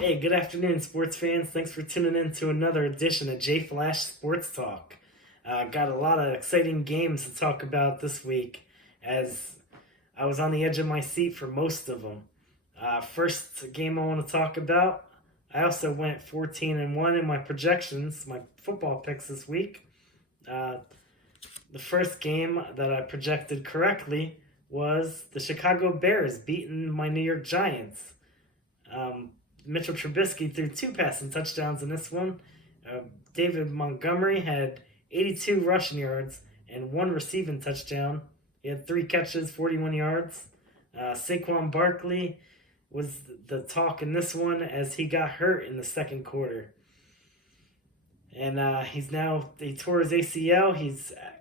Hey, good afternoon, sports fans. Thanks for tuning in to another edition of J Flash Sports Talk. Got a lot of exciting games to talk about this week, as I was on the edge of my seat for most of them. First game I want to talk about, I also went 14-1 in my projections, my football picks this week. The first game that I projected correctly was the Chicago Bears beating my New York Giants. Mitchell Trubisky threw two passing touchdowns in this one. David Montgomery had 82 rushing yards and one receiving touchdown. He had 3 catches, 41 yards. Saquon Barkley was the talk in this one as he got hurt in the second quarter. And he tore his ACL.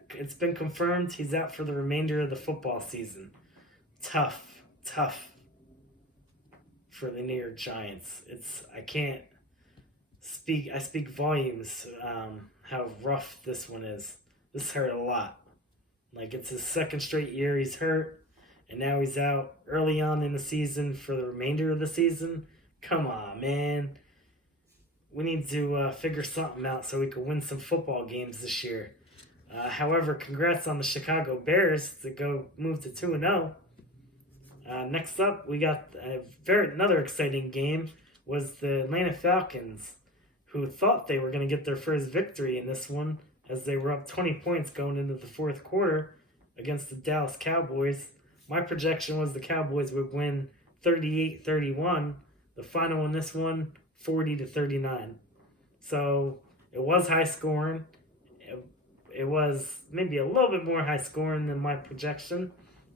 It's been confirmed he's out for the remainder of the football season. Tough for the New York Giants. I speak volumes how rough this one is. This hurt a lot. Like, it's his second straight year he's hurt, and now he's out early on in the season for the remainder of the season. Come on, man. We need to figure something out so we can win some football games this year. However, congrats on the Chicago Bears to move to 2-0. Next up, we got another exciting game was the Atlanta Falcons, who thought they were going to get their first victory in this one as they were up 20 points going into the fourth quarter against the Dallas Cowboys. My projection was the Cowboys would win 38-31. The final in this one, 40-39. So it was high scoring. It was maybe a little bit more high scoring than my projection,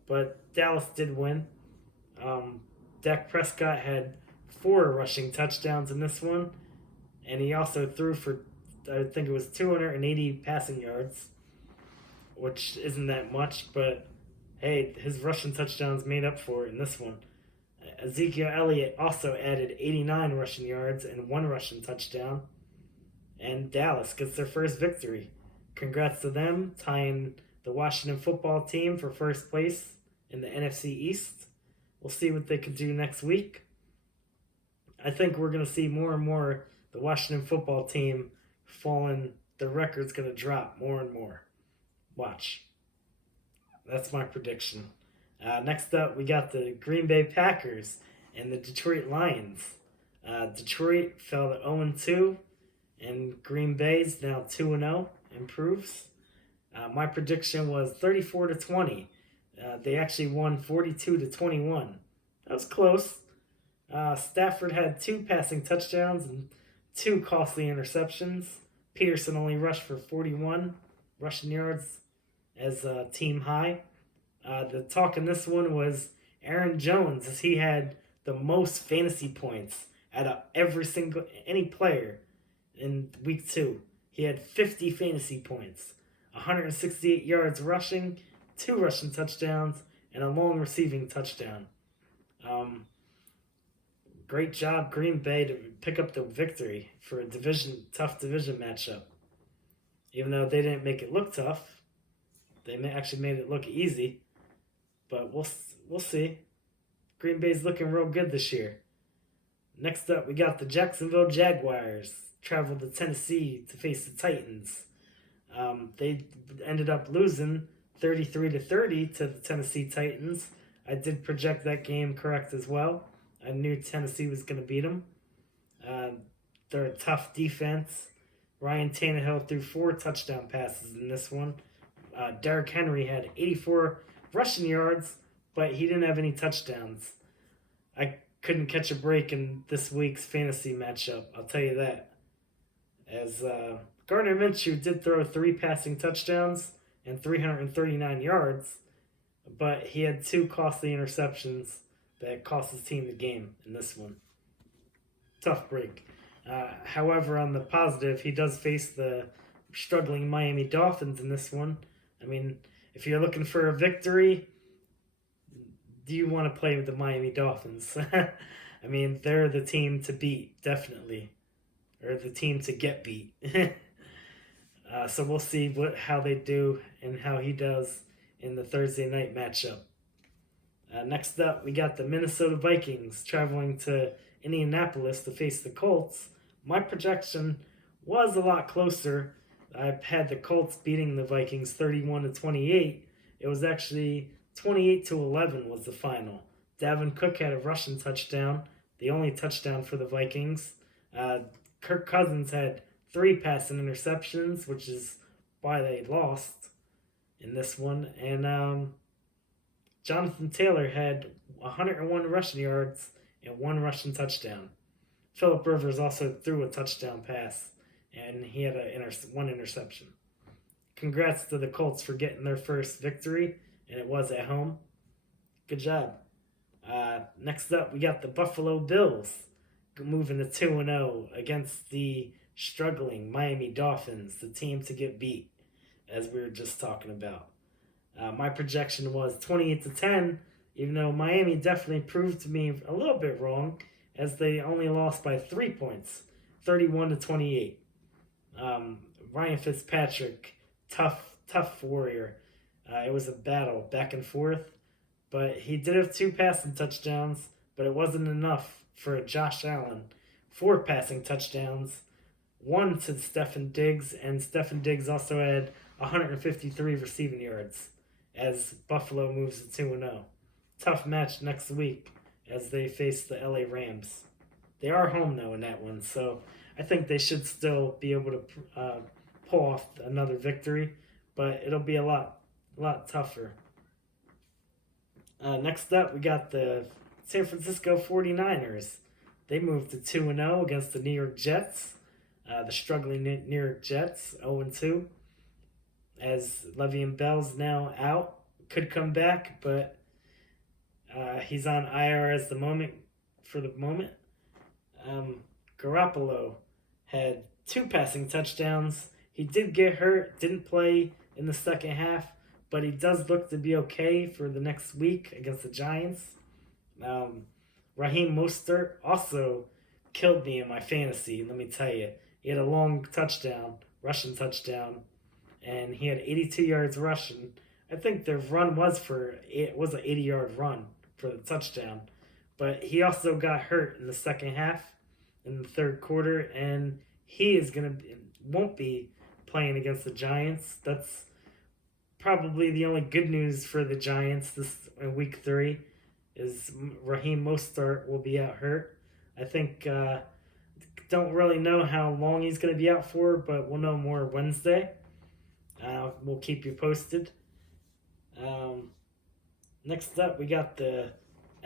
but Dallas did win. Dak Prescott had 4 rushing touchdowns in this one, and he also threw for, I think it was 280 passing yards, which isn't that much, but hey, his rushing touchdowns made up for it in this one. Ezekiel Elliott also added 89 rushing yards and 1 rushing touchdown, and Dallas gets their first victory. Congrats to them, tying the Washington football team for first place in the NFC East. We'll see what they can do next week. I think we're going to see more and more the Washington football team falling. The record's going to drop more and more. Watch. That's my prediction. Next up, we got the Green Bay Packers and the Detroit Lions. Detroit fell to 0-2, and Green Bay's now 2-0. Improves. My prediction was 34-20. They actually won 42-21. That was close. Stafford had 2 passing touchdowns and 2 costly interceptions. Peterson only rushed for 41 rushing yards as a team high. The talk in this one was Aaron Jones, as he had the most fantasy points out of any player in week 2. He had 50 fantasy points, 168 yards rushing, 2 rushing touchdowns, and a long receiving touchdown. Great job, Green Bay, to pick up the victory for a tough division matchup. Even though they didn't make it look tough, they actually made it look easy. But we'll see. Green Bay's looking real good this year. Next up, we got the Jacksonville Jaguars. Traveled to Tennessee to face the Titans. They ended up losing 33-30 to the Tennessee Titans. I did project that game correct as well. I knew Tennessee was going to beat them. They're a tough defense. Ryan Tannehill threw 4 touchdown passes in this one. Derrick Henry had 84 rushing yards, but he didn't have any touchdowns. I couldn't catch a break in this week's fantasy matchup, I'll tell you that. As Gardner Minshew did throw 3 passing touchdowns and 339 yards, but he had 2 costly interceptions that cost his team the game in this one. Tough break. However, on the positive, he does face the struggling Miami Dolphins in this one. I mean, if you're looking for a victory, do you want to play with the Miami Dolphins? I mean, they're the team to beat, definitely. Or the team to get beat. So we'll see how they do and how he does in the Thursday night matchup. Next up, we got the Minnesota Vikings traveling to Indianapolis to face the Colts. My projection was a lot closer. I had the Colts beating the Vikings 31-28. It was actually 28-11 was the final. Dalvin Cook had a rushing touchdown, the only touchdown for the Vikings. Kirk Cousins had 3 passing interceptions, which is why they lost in this one. And Jonathan Taylor had 101 rushing yards and 1 rushing touchdown. Phillip Rivers also threw a touchdown pass, and he had 1 interception. Congrats to the Colts for getting their first victory, and it was at home. Good job. Next up, we got the Buffalo Bills moving to 2-0 against the struggling Miami Dolphins, the team to get beat, as we were just talking about. My projection was 28-10, even though Miami definitely proved to me a little bit wrong, as they only lost by 3 points, 31-28. Ryan Fitzpatrick, tough warrior. It was a battle back and forth, but he did have 2 passing touchdowns, but it wasn't enough for Josh Allen. 4 passing touchdowns, 1 to Stefon Diggs, and Stefon Diggs also had 153 receiving yards as Buffalo moves to 2-0. Tough match next week as they face the LA Rams. They are home, though, in that one, so I think they should still be able to pull off another victory, but it'll be a lot tougher. Next up, we got the San Francisco 49ers. They moved to 2-0 against the New York Jets. The struggling New York Jets, 0-2. As Le'Veon Bell's now out. Could come back, but he's on IR for the moment. Garoppolo had 2 passing touchdowns. He did get hurt, didn't play in the second half, but he does look to be okay for the next week against the Giants. Raheem Mostert also killed me in my fantasy, let me tell you. He had a long touchdown, rushing touchdown, and he had 82 yards rushing. I think their run was an 80-yard run for the touchdown. But he also got hurt in the second half, in the third quarter, and he won't be playing against the Giants. That's probably the only good news for the Giants this in week 3 is Raheem Mostert will be out hurt. I think don't really know how long he's going to be out for, but we'll know more Wednesday. We'll keep you posted. Next up, we got the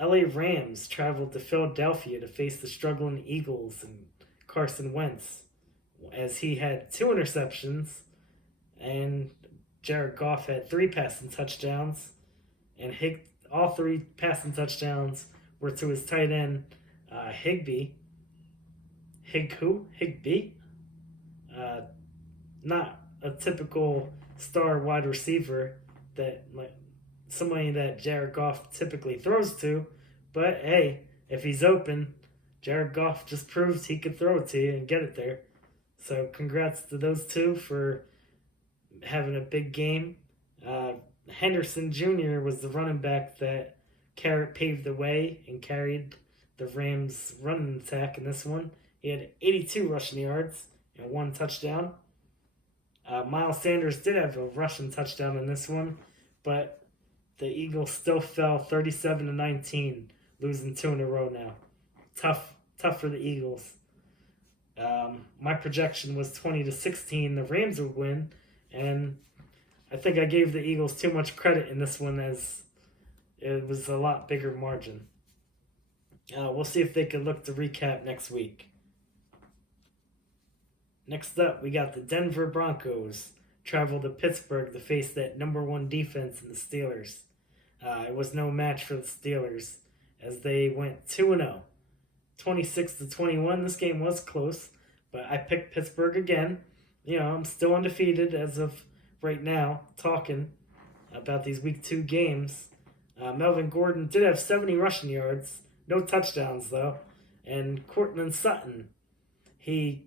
LA Rams traveled to Philadelphia to face the struggling Eagles and Carson Wentz, as he had 2 interceptions, and Jared Goff had 3 passing touchdowns, and all 3 passing touchdowns were to his tight end, Higbee. Higbee? Not a typical star wide receiver somebody that Jared Goff typically throws to, but hey, if he's open, Jared Goff just proves he could throw it to you and get it there. So congrats to those 2 for having a big game. Henderson Jr. was the running back that paved the way and carried the Rams' running attack in this one. He had 82 rushing yards and 1 touchdown. Miles Sanders did have a rushing touchdown in this one, but the Eagles still fell 37-19, losing 2 in a row now. Tough for the Eagles. My projection was 20-16. The Rams would win, and I think I gave the Eagles too much credit in this one, as it was a lot bigger margin. We'll see if they can look to recap next week. Next up, we got the Denver Broncos travel to Pittsburgh to face that number 1 defense in the Steelers. It was no match for the Steelers, as they went 2-0. 26-21, this game was close, but I picked Pittsburgh again. I'm still undefeated as of right now, talking about these week 2 games. Melvin Gordon did have 70 rushing yards, no touchdowns though, and Courtland Sutton, he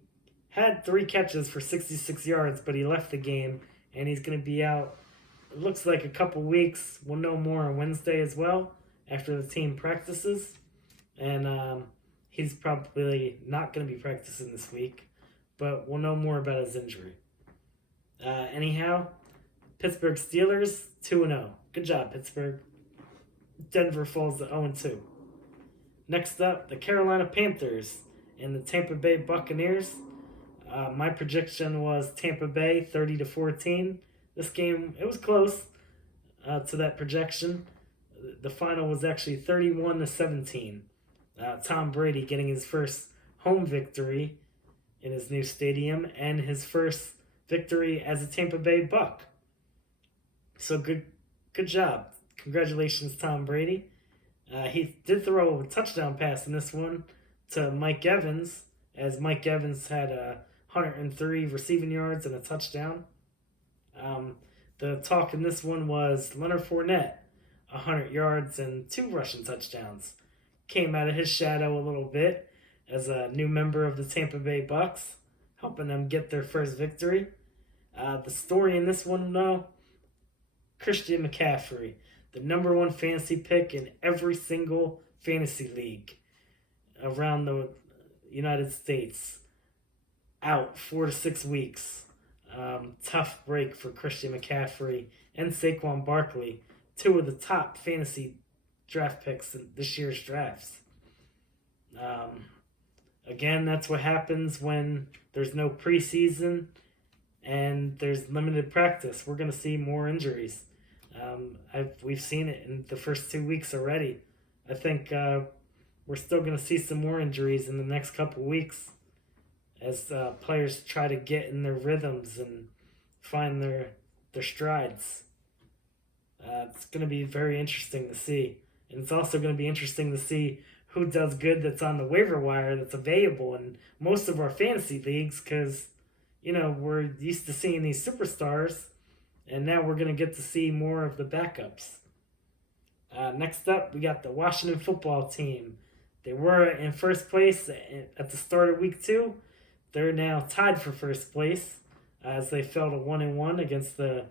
had 3 catches for 66 yards, but he left the game, and he's going to be out, it looks like, a couple weeks. We'll know more on Wednesday as well, after the team practices. And He's probably not going to be practicing this week, but we'll know more about his injury. Anyhow, Pittsburgh Steelers 2-0. Good job, Pittsburgh. Denver falls to 0-2. Next up, the Carolina Panthers and the Tampa Bay Buccaneers. My projection was Tampa Bay 30-14. This game, it was close to that projection. The final was actually 31-17. Tom Brady getting his first home victory in his new stadium and his first victory as a Tampa Bay Buck. So good job. Congratulations, Tom Brady. He did throw a touchdown pass in this one to Mike Evans, as Mike Evans had 103 receiving yards and a touchdown. The talk in this one was Leonard Fournette, 100 yards and 2 rushing touchdowns. Came out of his shadow a little bit as a new member of the Tampa Bay Bucks, helping them get their first victory. The story in this one, though, Christian McCaffrey, the number 1 fantasy pick in every single fantasy league around the United States, out 4 to 6 weeks. Tough break for Christian McCaffrey and Saquon Barkley, 2 of the top fantasy draft picks in this year's drafts. Again, that's what happens when there's no preseason and there's limited practice. We're going to see more injuries. We've seen it in the first 2 weeks already. I think we're still going to see some more injuries in the next couple weeks as players try to get in their rhythms and find their strides. It's going to be very interesting to see. And it's also going to be interesting to see who does good that's on the waiver wire that's available in most of our fantasy leagues, because, we're used to seeing these superstars, and now we're going to get to see more of the backups. Next up, we got the Washington football team. They were in first place at the start of week 2. They're now tied for first place as they fell to 1-1 against the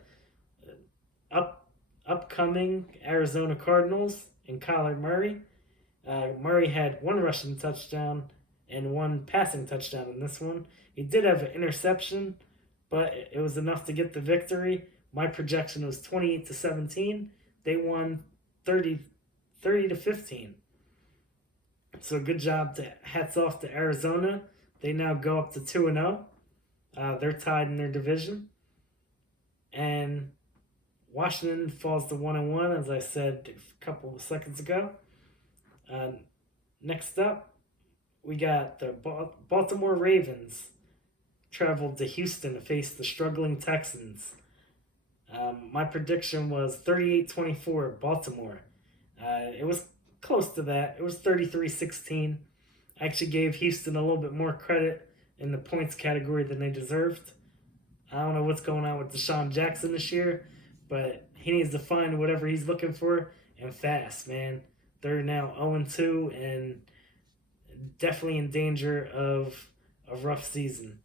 upcoming Arizona Cardinals and Kyler Murray. Murray had 1 rushing touchdown and 1 passing touchdown in this one. He did have an interception, but it was enough to get the victory. My projection was 28-17. They won 30-15. So good job. Hats off to Arizona. They now go up to 2-0. They're tied in their division. And Washington falls to 1-1, as I said a couple of seconds ago. Next up, we got the Baltimore Ravens traveled to Houston to face the struggling Texans. My prediction was 38-24 Baltimore. It was close to that. It was 33-16. I actually gave Houston a little bit more credit in the points category than they deserved. I don't know what's going on with Deshaun Jackson this year, but he needs to find whatever he's looking for, and fast, man. They're now 0-2 and definitely in danger of a rough season.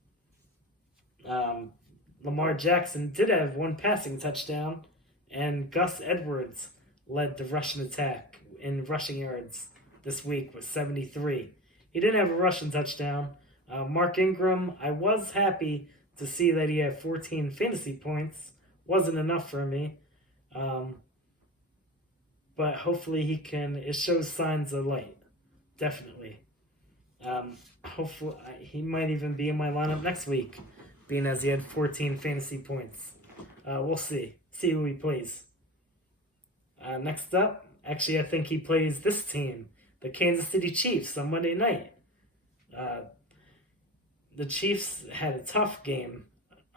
Lamar Jackson did have 1 passing touchdown, and Gus Edwards led the rushing attack in rushing yards this week with 73. He didn't have a rushing touchdown. Mark Ingram, I was happy to see that he had 14 fantasy points. Wasn't enough for me. But hopefully it shows signs of light. Definitely. Hopefully he might even be in my lineup next week, being as he had 14 fantasy points. We'll see. See who he plays. Next up, actually I think he plays this team, the Kansas City Chiefs, on Monday night. The Chiefs had a tough game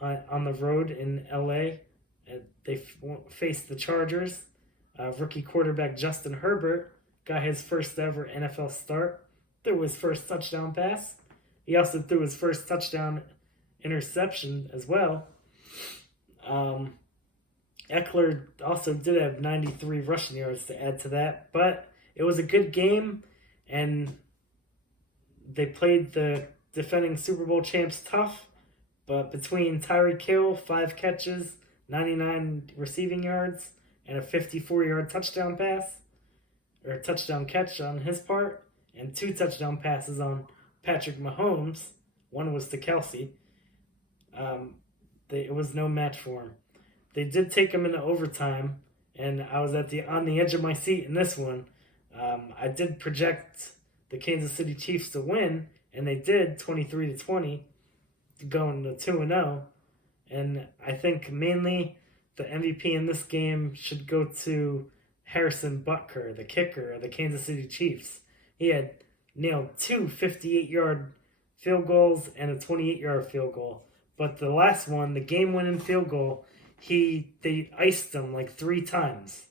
on the road in LA. They faced the Chargers. Rookie quarterback Justin Herbert got his first ever NFL start. Threw his first touchdown pass. He also threw his first touchdown interception as well. Eckler also did have 93 rushing yards to add to that, but it was a good game, and they played the defending Super Bowl champs tough, but between Tyreek Hill, 5 catches, 99 receiving yards, and a 54-yard touchdown pass, or a touchdown catch on his part, and 2 touchdown passes on Patrick Mahomes. One was to Kelsey. It was no match for him. They did take him into overtime, and I was on the edge of my seat in this one. I did project the Kansas City Chiefs to win, and they did 23-20, going to 2-0. And I think mainly the MVP in this game should go to Harrison Butker, the kicker of the Kansas City Chiefs. He had nailed 2 58-yard field goals and a 28-yard field goal. But the last one, the game-winning field goal, they iced him like 3 times.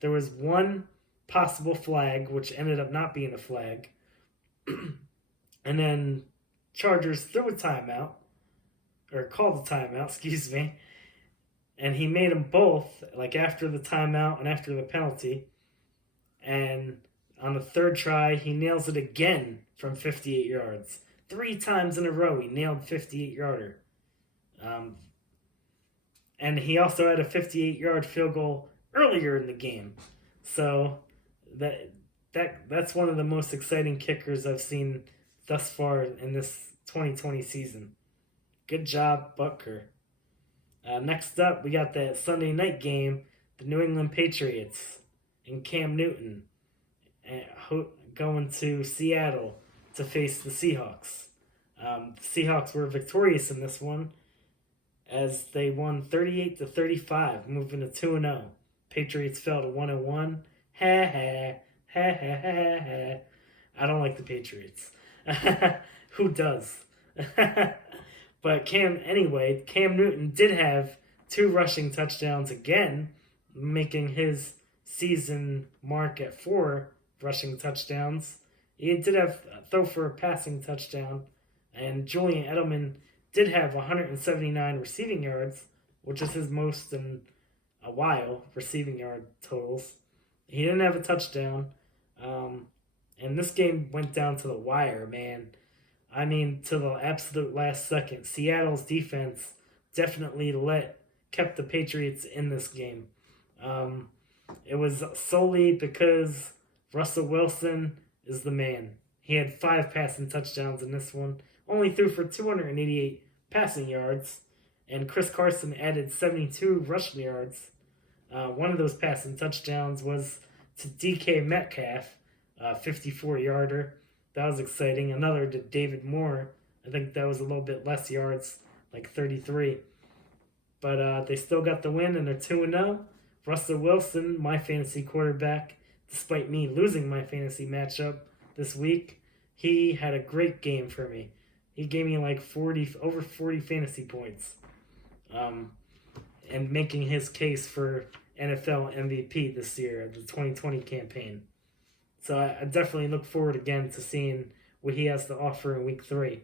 There was one possible flag, which ended up not being a flag. And then Chargers threw a timeout, or called a timeout, excuse me. And he made them both, like after the timeout and after the penalty. And on the third try, he nails it again from 58 yards. 3 times in a row, he nailed 58-yarder. And he also had a 58-yard field goal earlier in the game. So that's one of the most exciting kickers I've seen thus far in this 2020 season. Good job, Butker. Next up, we got that Sunday night game, the New England Patriots and Cam Newton going to Seattle to face the Seahawks. The Seahawks were victorious in this one as they won 38-35, moving to 2-0. Patriots fell to 1-1. Ha ha ha ha ha ha. I don't like the Patriots. Who does? But Cam Newton did have 2 rushing touchdowns again, making his season mark at 4 rushing touchdowns. He did have throw for a passing touchdown, and Julian Edelman did have 179 receiving yards, which is his most in a while, receiving yard totals. He didn't have a touchdown, and this game went down to the wire, man. I mean, to the absolute last second. Seattle's defense definitely kept the Patriots in this game. It was solely because Russell Wilson is the man. He had 5 passing touchdowns in this one. Only threw for 288 passing yards. And Chris Carson added 72 rushing yards. One of those passing touchdowns was to DK Metcalf, 54-yarder. That was exciting. Another to David Moore. I think that was a little bit less yards, like 33. But they still got the win, and they're 2-0. Russell Wilson, my fantasy quarterback, despite me losing my fantasy matchup this week, he had a great game for me. He gave me like over 40 fantasy points, and making his case for NFL MVP this year, the 2020 campaign. So I definitely look forward again to seeing what he has to offer in week 3.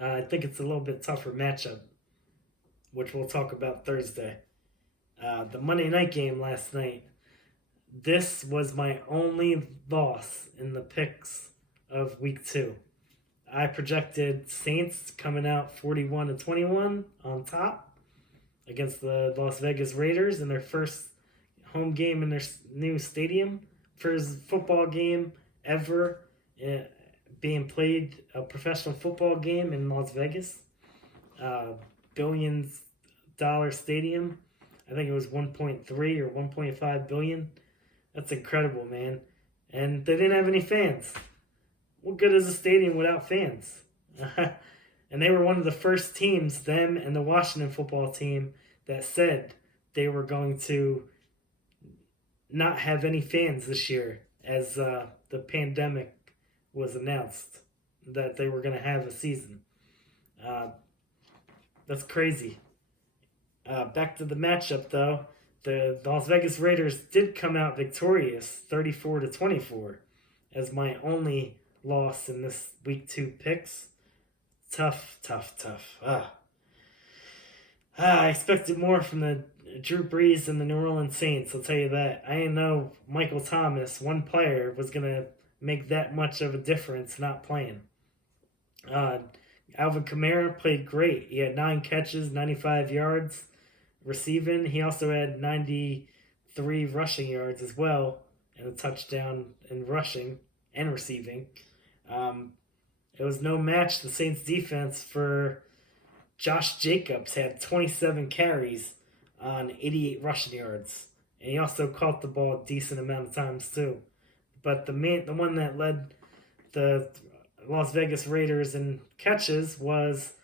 I think it's a little bit tougher matchup, which we'll talk about Thursday. The Monday night game last night, this was my only loss in the picks of week 2. I projected Saints coming out 41-21 on top against the Las Vegas Raiders in their first home game in their new stadium. First football game ever being played, a professional football game in Las Vegas. $billions stadium. I think it was 1.3 or 1.5 billion. That's incredible, man. And they didn't have any fans. What good is a stadium without fans? And they were one of the first teams, them and the Washington football team, that said they were going to not have any fans this year as the pandemic was announced, that they were going to have a season. That's crazy. Back to the matchup, though. The Las Vegas Raiders did come out victorious, 34-24, as my only loss in this week 2 picks. Tough. I expected more from the Drew Brees and the New Orleans Saints, I'll tell you that. I didn't know Michael Thomas, one player, was going to make that much of a difference not playing. Alvin Kamara played great. He had 9 catches, 95 yards receiving. He also had 93 rushing yards as well, and a touchdown in rushing, and receiving. Um, it was no match. The Saints defense for Josh Jacobs had 27 carries on 88 rushing yards. And he also caught the ball a decent amount of times too. But the one that led the Las Vegas Raiders in catches was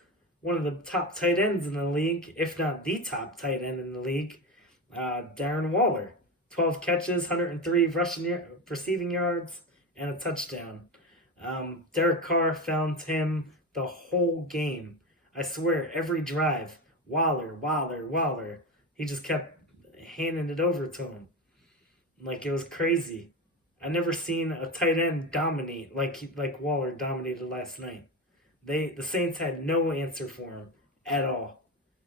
one of the top tight ends in the league, if not the top tight end in the league, Darren Waller. 12 catches, 103 receiving yards, and a touchdown. Derek Carr found him the whole game. I swear, every drive, Waller, Waller, Waller. He just kept handing it over to him. Like, it was crazy. I never seen a tight end dominate like Waller dominated last night. The Saints had no answer for him at all.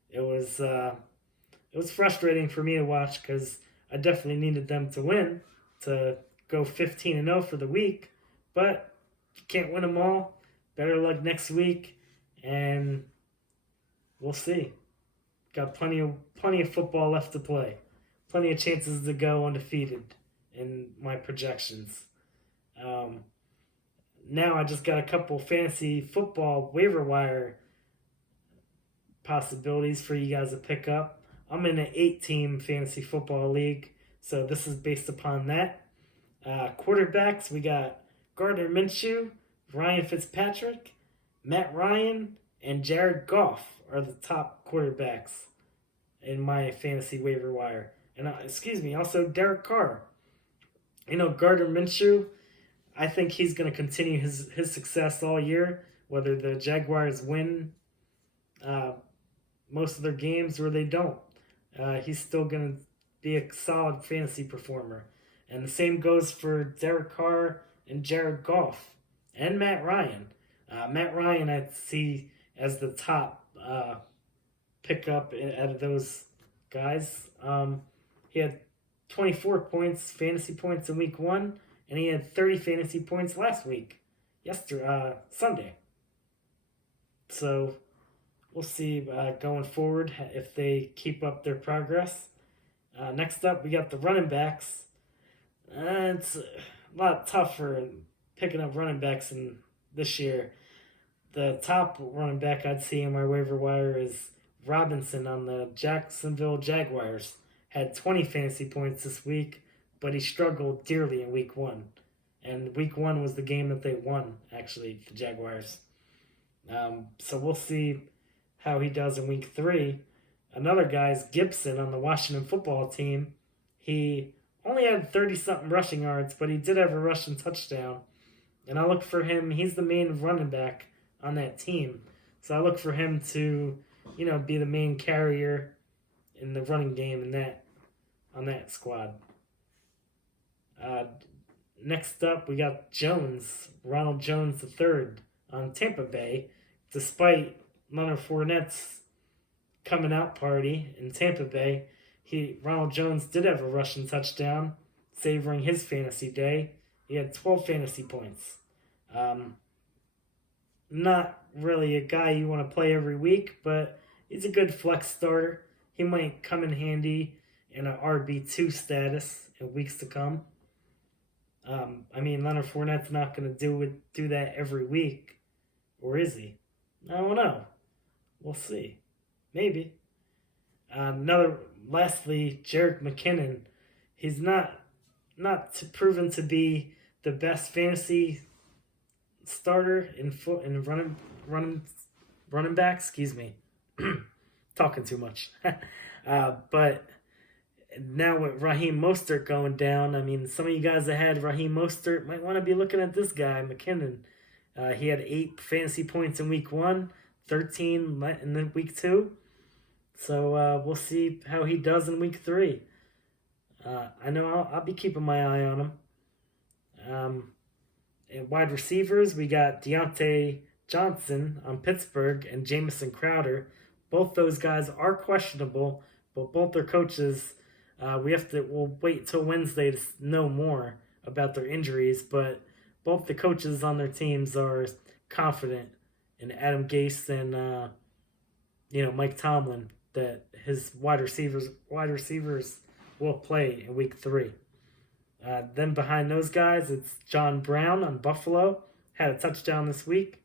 It was frustrating for me to watch because I definitely needed them to win to go 15-0 for the week, but you can't win them all. Better luck next week, and we'll see. Got plenty of football left to play. Plenty of chances to go undefeated in my projections. Now I just got a couple fantasy football waiver wire possibilities for you guys to pick up. I'm in an 8-team fantasy football league, so this is based upon that. Quarterbacks, we got Gardner Minshew, Ryan Fitzpatrick, Matt Ryan, and Jared Goff are the top quarterbacks in my fantasy waiver wire. And also Derek Carr. Gardner Minshew, I think he's going to continue his success all year, whether the Jaguars win most of their games or they don't. He's still going to be a solid fantasy performer. And the same goes for Derek Carr and Jared Goff and Matt Ryan. Matt Ryan I see as the top pickup out of those guys. He had 24 points, fantasy points in week 1, and he had 30 fantasy points last week, Sunday. So we'll see going forward if they keep up their progress. Next up, we got the running backs. It's a lot tougher picking up running backs in this year. The top running back I'd see in my waiver wire is Robinson on the Jacksonville Jaguars. Had 20 fantasy points this week, but he struggled dearly in week 1. And week 1 was the game that they won, actually, the Jaguars. So we'll see how he does in week 3. Another guy's Gibson on the Washington football team. He only had 30-something rushing yards, but he did have a rushing touchdown. And I look for him. He's the main running back on that team. So I look for him to, be the main carrier in the running game on that squad. Next up, we got Ronald Jones III on Tampa Bay. Despite Leonard Fournette's coming out party in Tampa Bay, Ronald Jones did have a rushing touchdown, savoring his fantasy day. He had 12 fantasy points. Not really a guy you want to play every week, but he's a good flex starter. He might come in handy in an RB2 status in weeks to come. Leonard Fournette's not going to do that every week, or is he? I don't know. We'll see. Maybe. Lastly, Jerick McKinnon. He's not proven to be the best fantasy starter in running back. Excuse me, talking too much. But now with Raheem Mostert going down, some of you guys that had Raheem Mostert might want to be looking at this guy, McKinnon. He had 8 fantasy points in week 1, 13 in the week 2. So we'll see how he does in week 3. I know I'll be keeping my eye on him. And wide receivers, we got Deontay Johnson on Pittsburgh and Jamison Crowder. Both those guys are questionable, but both their coaches, we'll wait till Wednesday to know more about their injuries, but both the coaches on their teams are confident in Adam Gase and Mike Tomlin that his wide receivers will play in week 3. Then behind those guys, it's John Brown on Buffalo. Had a touchdown this week.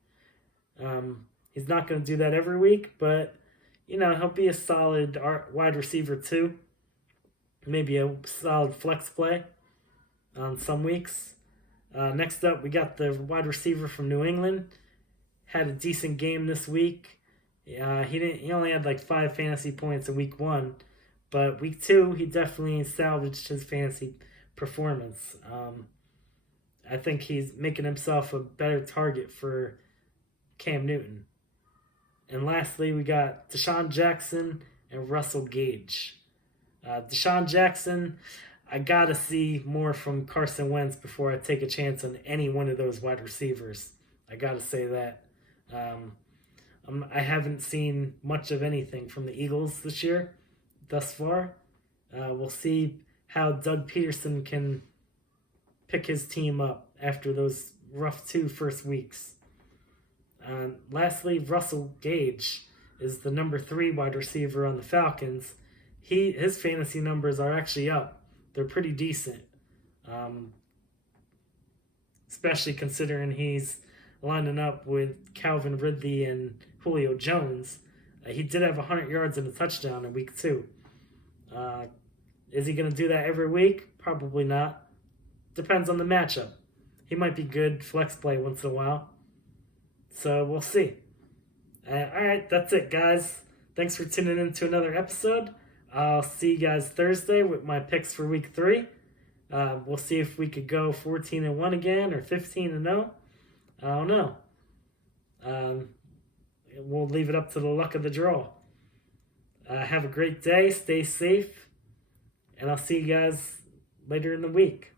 He's not going to do that every week, but he'll be a solid wide receiver too. Maybe a solid flex play on some weeks. Next up, we got the wide receiver from New England. Had a decent game this week. He only had like 5 fantasy points in week 1, but week 2 he definitely salvaged his fantasy performance. I think he's making himself a better target for Cam Newton. And lastly, we got Deshaun Jackson and Russell Gage. Deshaun Jackson, I gotta see more from Carson Wentz before I take a chance on any one of those wide receivers. I gotta say that. I haven't seen much of anything from the Eagles this year, thus far. We'll see how Doug Peterson can pick his team up after those rough 2 first weeks. Lastly, Russell Gage is the number 3 wide receiver on the Falcons. His fantasy numbers are actually up. They're pretty decent, especially considering he's lining up with Calvin Ridley and Julio Jones. He did have 100 yards and a touchdown in week 2. Is he going to do that every week? Probably not. Depends on the matchup. He might be good flex play once in a while. So we'll see. Alright, that's it, guys. Thanks for tuning in to another episode. I'll see you guys Thursday with my picks for week 3. We'll see if we could go 14-1 again or 15-0. I don't know. We'll leave it up to the luck of the draw. Have a great day. Stay safe. And I'll see you guys later in the week.